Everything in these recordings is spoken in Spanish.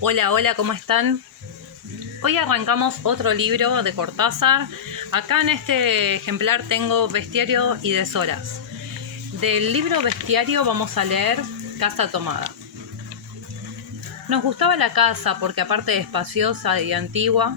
Hola, hola, ¿cómo están? Hoy arrancamos otro libro de Cortázar. Acá en este ejemplar tengo Bestiario y Deshoras. Del libro Bestiario vamos a leer Casa Tomada. Nos gustaba la casa porque aparte de espaciosa y antigua,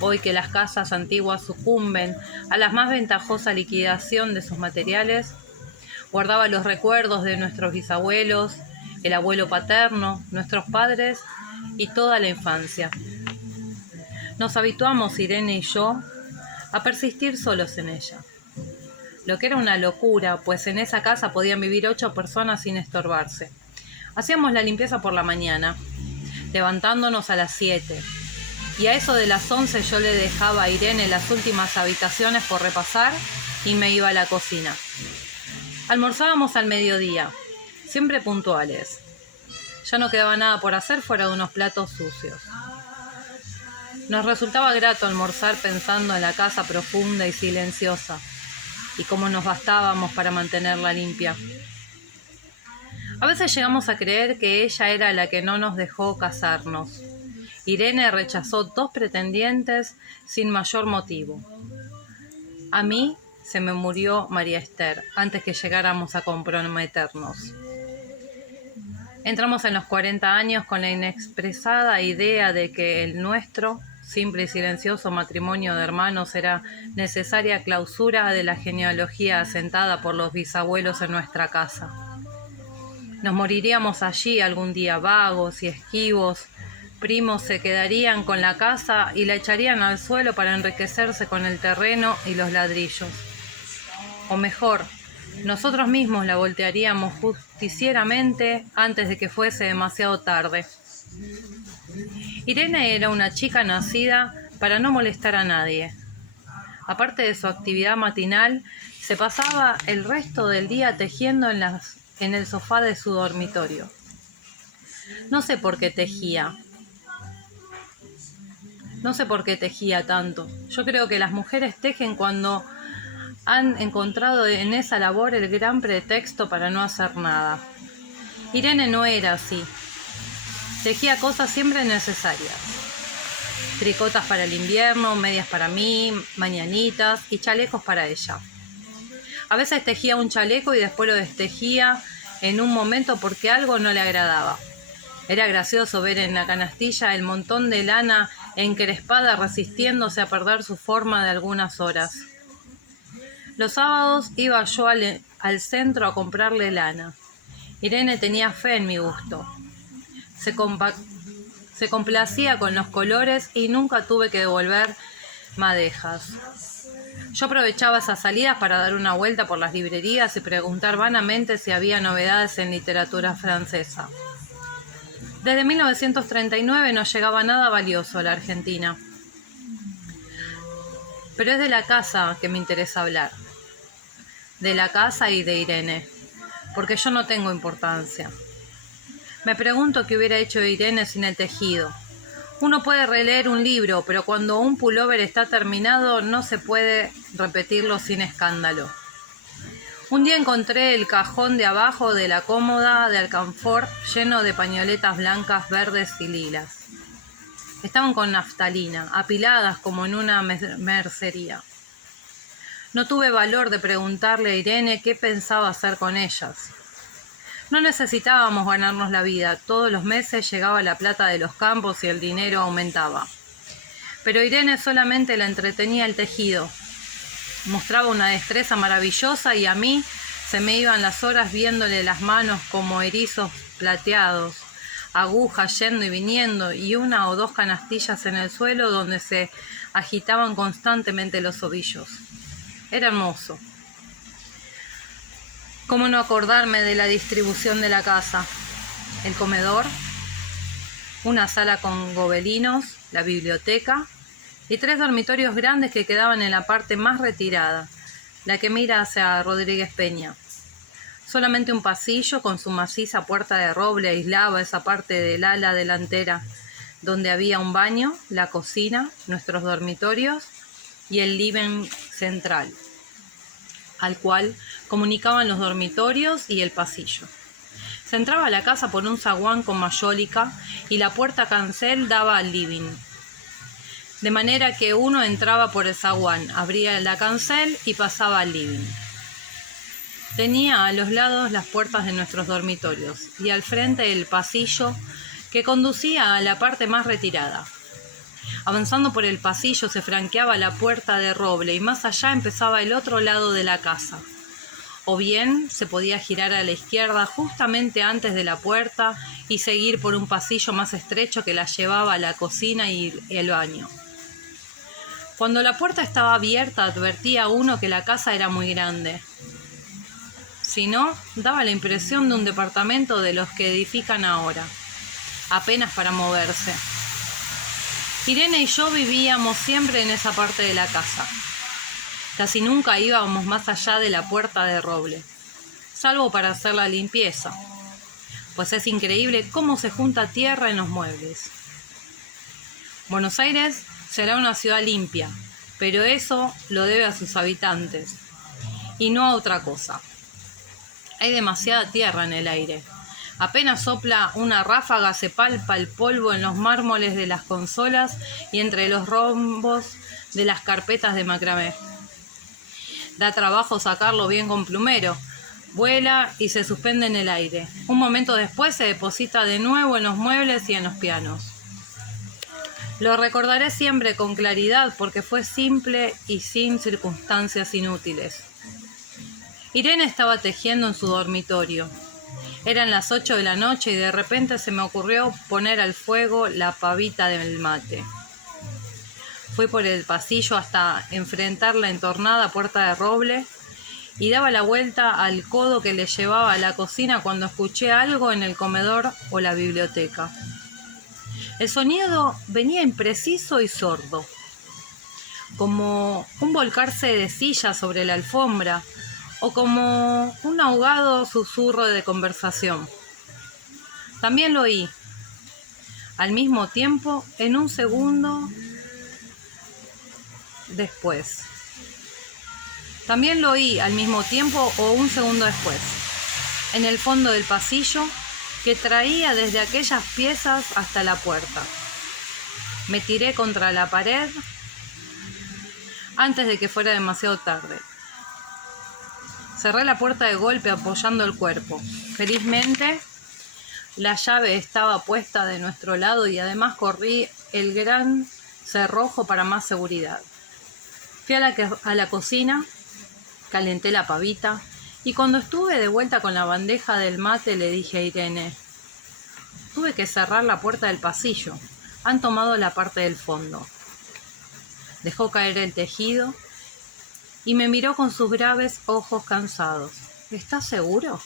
hoy que las casas antiguas sucumben a la más ventajosa liquidación de sus materiales, guardaba los recuerdos de nuestros bisabuelos, el abuelo paterno, nuestros padres y toda la infancia. Nos habituamos, Irene y yo, a persistir solos en ella. Lo que era una locura, pues en esa casa podían vivir 8 personas sin estorbarse. Hacíamos la limpieza por la mañana, levantándonos a las 7. Y a eso de las 11 yo le dejaba a Irene las últimas habitaciones por repasar y me iba a la cocina. Almorzábamos al mediodía, siempre puntuales. Ya no quedaba nada por hacer fuera de unos platos sucios. Nos resultaba grato almorzar pensando en la casa profunda y silenciosa y cómo nos bastábamos para mantenerla limpia. A veces llegamos a creer que ella era la que no nos dejó casarnos. Irene rechazó 2 pretendientes sin mayor motivo. A mí se me murió María Esther antes que llegáramos a comprometernos. Entramos en los 40 años con la inexpresada idea de que el nuestro simple y silencioso matrimonio de hermanos era necesaria clausura de la genealogía asentada por los bisabuelos en nuestra casa. Nos moriríamos allí algún día vagos y esquivos, primos se quedarían con la casa y la echarían al suelo para enriquecerse con el terreno y los ladrillos. O mejor, nosotros mismos la voltearíamos justicieramente antes de que fuese demasiado tarde. Irene era una chica nacida para no molestar a nadie. Aparte de su actividad matinal, se pasaba el resto del día tejiendo en el sofá de su dormitorio. No sé por qué tejía. No sé por qué tejía tanto. Yo creo que las mujeres tejen cuando han encontrado en esa labor el gran pretexto para no hacer nada. Irene no era así. Tejía cosas siempre necesarias. Tricotas para el invierno, medias para mí, mañanitas y chalecos para ella. A veces tejía un chaleco y después lo destejía en un momento porque algo no le agradaba. Era gracioso ver en la canastilla el montón de lana encrespada resistiéndose a perder su forma de algunas horas. Los sábados iba yo al centro a comprarle lana. Irene tenía fe en mi gusto. Se complacía con los colores y nunca tuve que devolver madejas. Yo aprovechaba esas salidas para dar una vuelta por las librerías y preguntar vanamente si había novedades en literatura francesa. Desde 1939 no llegaba nada valioso a la Argentina. Pero es de la casa que me interesa hablar. De la casa y de Irene, porque yo no tengo importancia. Me pregunto qué hubiera hecho Irene sin el tejido. Uno puede releer un libro, pero cuando un pullover está terminado no se puede repetirlo sin escándalo. Un día encontré el cajón de abajo de la cómoda de alcanfor lleno de pañoletas blancas, verdes y lilas. Estaban con naftalina, apiladas como en una mercería. No tuve valor de preguntarle a Irene qué pensaba hacer con ellas. No necesitábamos ganarnos la vida, todos los meses llegaba la plata de los campos y el dinero aumentaba. Pero Irene solamente la entretenía el tejido. Mostraba una destreza maravillosa y a mí se me iban las horas viéndole las manos como erizos plateados, agujas yendo y viniendo y 1 o 2 canastillas en el suelo donde se agitaban constantemente los ovillos. Era hermoso. ¿Cómo no acordarme de la distribución de la casa? El comedor, una sala con gobelinos, la biblioteca y 3 dormitorios grandes que quedaban en la parte más retirada, la que mira hacia Rodríguez Peña. Solamente un pasillo con su maciza puerta de roble aislaba esa parte del ala delantera, donde había un baño, la cocina, nuestros dormitorios y el living central, al cual comunicaban los dormitorios y el pasillo. Se entraba a la casa por un zaguán con mayólica y la puerta cancel daba al living. De manera que uno entraba por el zaguán, abría la cancel y pasaba al living. Tenía a los lados las puertas de nuestros dormitorios y al frente el pasillo que conducía a la parte más retirada. Avanzando por el pasillo se franqueaba la puerta de roble y más allá empezaba el otro lado de la casa. O bien se podía girar a la izquierda justamente antes de la puerta y seguir por un pasillo más estrecho que la llevaba a la cocina y el baño. Cuando la puerta estaba abierta advertía a uno que la casa era muy grande. Si no, daba la impresión de un departamento de los que edifican ahora, apenas para moverse. Irene y yo vivíamos siempre en esa parte de la casa. Casi nunca íbamos más allá de la puerta de roble, salvo para hacer la limpieza, pues es increíble cómo se junta tierra en los muebles. Buenos Aires será una ciudad limpia, pero eso lo debe a sus habitantes, y no a otra cosa. Hay demasiada tierra en el aire. Apenas sopla una ráfaga se palpa el polvo en los mármoles de las consolas y entre los rombos de las carpetas de macramé. Da trabajo sacarlo bien con plumero. Vuela y se suspende en el aire. Un momento después se deposita de nuevo en los muebles y en los pianos. Lo recordaré siempre con claridad porque fue simple y sin circunstancias inútiles. Irene estaba tejiendo en su dormitorio. Eran las 8 de la noche y de repente se me ocurrió poner al fuego la pavita del mate. Fui por el pasillo hasta enfrentar la entornada puerta de roble y daba la vuelta al codo que le llevaba a la cocina cuando escuché algo en el comedor o la biblioteca. El sonido venía impreciso y sordo, como un volcarse de silla sobre la alfombra o como un ahogado susurro de conversación. También lo oí, al mismo tiempo, en un segundo después. También lo oí al mismo tiempo o un segundo después, en el fondo del pasillo que traía desde aquellas piezas hasta la puerta. Me tiré contra la pared antes de que fuera demasiado tarde. Cerré la puerta de golpe apoyando el cuerpo. Felizmente, la llave estaba puesta de nuestro lado y además corrí el gran cerrojo para más seguridad. Fui a la cocina, calenté la pavita y cuando estuve de vuelta con la bandeja del mate le dije a Irene: tuve que cerrar la puerta del pasillo. Han tomado la parte del fondo. Dejó caer el tejido y me miró con sus graves ojos cansados. ¿Estás seguro?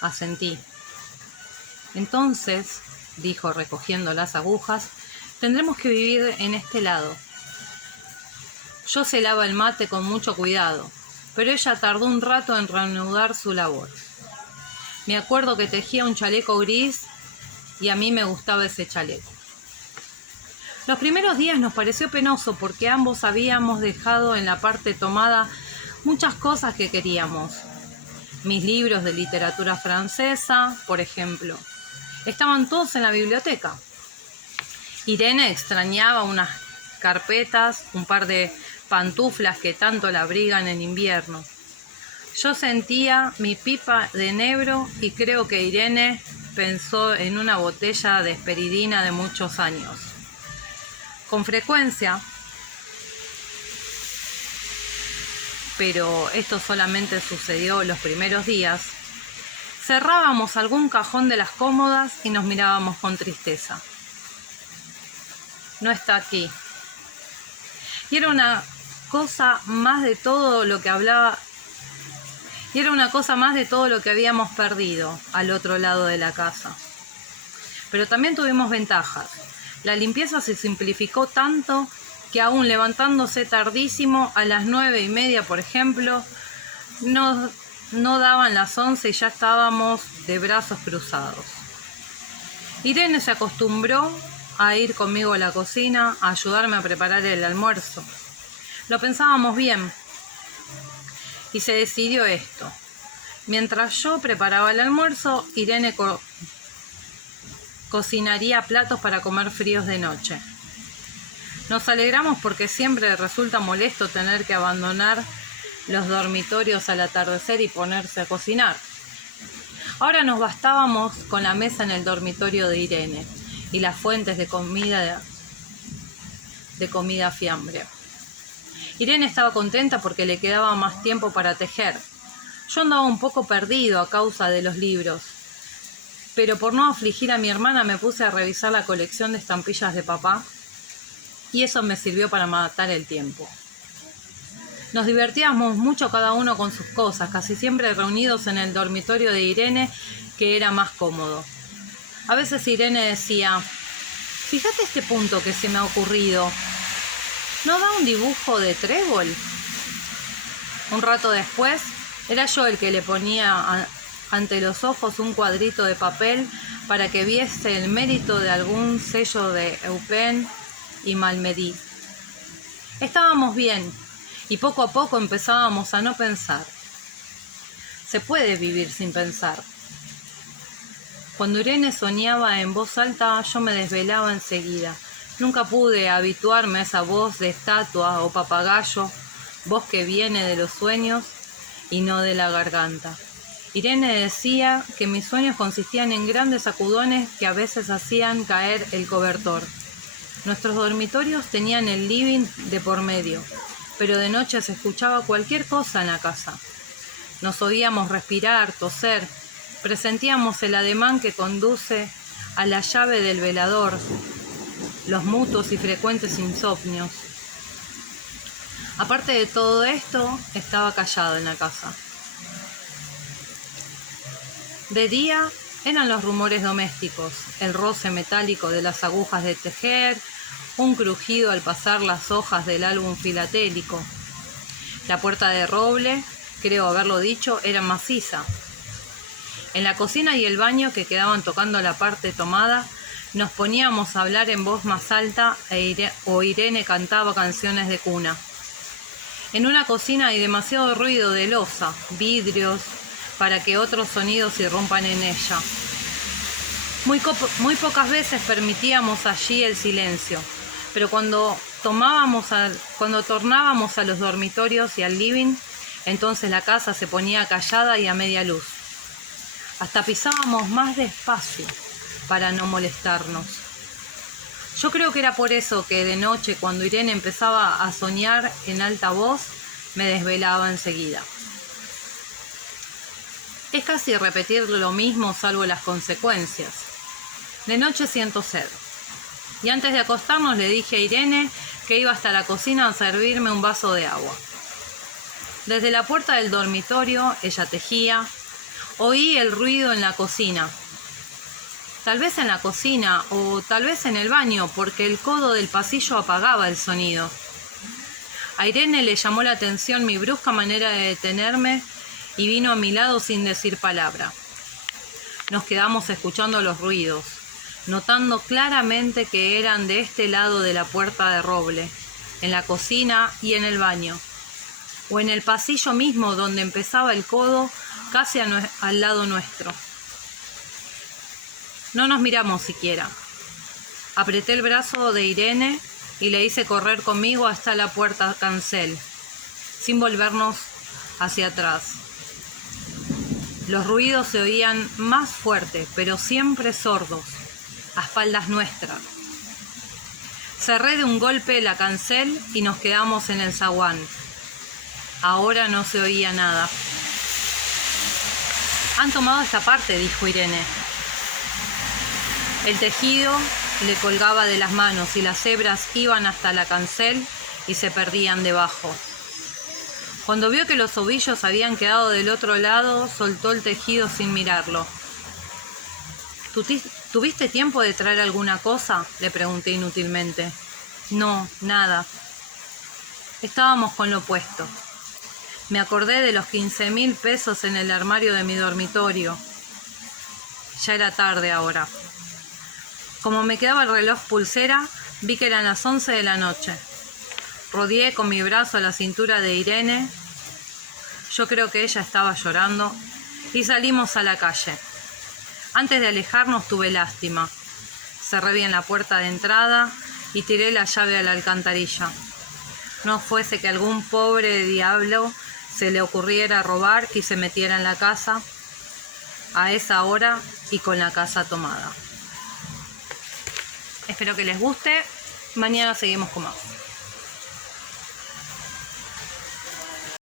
Asentí. Entonces, dijo recogiendo las agujas, tendremos que vivir en este lado. Yo celaba el mate con mucho cuidado, pero ella tardó un rato en reanudar su labor. Me acuerdo que tejía un chaleco gris y a mí me gustaba ese chaleco. Los primeros días nos pareció penoso porque ambos habíamos dejado en la parte tomada muchas cosas que queríamos. Mis libros de literatura francesa, por ejemplo, estaban todos en la biblioteca. Irene extrañaba unas carpetas, un par de pantuflas que tanto la abrigan en invierno. Yo sentía mi pipa de enebro y creo que Irene pensó en una botella de esperidina de muchos años. Con frecuencia, pero esto solamente sucedió los primeros días, cerrábamos algún cajón de las cómodas y nos mirábamos con tristeza. No está aquí. Y era una cosa más de todo lo que habíamos perdido al otro lado de la casa. Pero también tuvimos ventajas. La limpieza se simplificó tanto que aún levantándose tardísimo, a las 9:30, por ejemplo, no daban las 11 y ya estábamos de brazos cruzados. Irene se acostumbró a ir conmigo a la cocina, a ayudarme a preparar el almuerzo. Lo pensábamos bien y se decidió esto. Mientras yo preparaba el almuerzo, Irene cocinaría platos para comer fríos de noche. Nos alegramos porque siempre resulta molesto tener que abandonar los dormitorios al atardecer y ponerse a cocinar. Ahora nos bastábamos con la mesa en el dormitorio de Irene y las fuentes de comida fiambre. Irene estaba contenta porque le quedaba más tiempo para tejer. Yo andaba un poco perdido a causa de los libros, pero por no afligir a mi hermana me puse a revisar la colección de estampillas de papá y eso me sirvió para matar el tiempo. Nos divertíamos mucho cada uno con sus cosas, casi siempre reunidos en el dormitorio de Irene, que era más cómodo. A veces Irene decía: fíjate este punto que se me ha ocurrido, ¿no da un dibujo de trébol? Un rato después, era yo el que le ponía ante los ojos un cuadrito de papel para que viese el mérito de algún sello de Eupen y Malmedy. Estábamos bien y poco a poco empezábamos a no pensar. Se puede vivir sin pensar. Cuando Irene soñaba en voz alta, yo me desvelaba enseguida. Nunca pude habituarme a esa voz de estatua o papagayo, voz que viene de los sueños y no de la garganta. Irene decía que mis sueños consistían en grandes sacudones que a veces hacían caer el cobertor. Nuestros dormitorios tenían el living de por medio, pero de noche se escuchaba cualquier cosa en la casa. Nos oíamos respirar, toser, presentíamos el ademán que conduce a la llave del velador, los mutuos y frecuentes insomnios. Aparte de todo esto, estaba callado en la casa. De día eran los rumores domésticos, el roce metálico de las agujas de tejer, un crujido al pasar las hojas del álbum filatélico. La puerta de roble, creo haberlo dicho, era maciza. En la cocina y el baño, que quedaban tocando la parte tomada, nos poníamos a hablar en voz más alta o Irene cantaba canciones de cuna. En una cocina hay demasiado ruido de loza, vidrios, para que otros sonidos irrumpan en ella. Muy pocas veces permitíamos allí el silencio, pero cuando tornábamos a los dormitorios y al living, entonces la casa se ponía callada y a media luz. Hasta pisábamos más despacio para no molestarnos. Yo creo que era por eso que de noche, cuando Irene empezaba a soñar en alta voz, me desvelaba enseguida. Es casi repetir lo mismo, salvo las consecuencias. De noche siento sed. Y antes de acostarnos le dije a Irene que iba hasta la cocina a servirme un vaso de agua. Desde la puerta del dormitorio, ella tejía, oí el ruido en la cocina. Tal vez en la cocina o tal vez en el baño, porque el codo del pasillo apagaba el sonido. A Irene le llamó la atención mi brusca manera de detenerme y vino a mi lado sin decir palabra. Nos quedamos escuchando los ruidos, notando claramente que eran de este lado de la puerta de roble, en la cocina y en el baño, o en el pasillo mismo donde empezaba el codo, casi al lado nuestro. No nos miramos siquiera. Apreté el brazo de Irene y le hice correr conmigo hasta la puerta cancel, sin volvernos hacia atrás. Los ruidos se oían más fuerte, pero siempre sordos, a espaldas nuestras. Cerré de un golpe la cancel y nos quedamos en el zaguán. Ahora no se oía nada. Han tomado esta parte, dijo Irene. El tejido le colgaba de las manos y las hebras iban hasta la cancel y se perdían debajo. Cuando vio que los ovillos habían quedado del otro lado, soltó el tejido sin mirarlo. ¿Tuviste tiempo de traer alguna cosa?, le pregunté inútilmente. No, nada. Estábamos con lo puesto. Me acordé de los 15.000 pesos en el armario de mi dormitorio. Ya era tarde ahora. Como me quedaba el reloj pulsera, vi que eran las 11 de la noche. Rodeé con mi brazo la cintura de Irene. Yo creo que ella estaba llorando y salimos a la calle. Antes de alejarnos tuve lástima. Cerré bien la puerta de entrada y tiré la llave a la alcantarilla. No fuese que algún pobre diablo se le ocurriera robar y se metiera en la casa a esa hora y con la casa tomada. Espero que les guste. Mañana seguimos con más.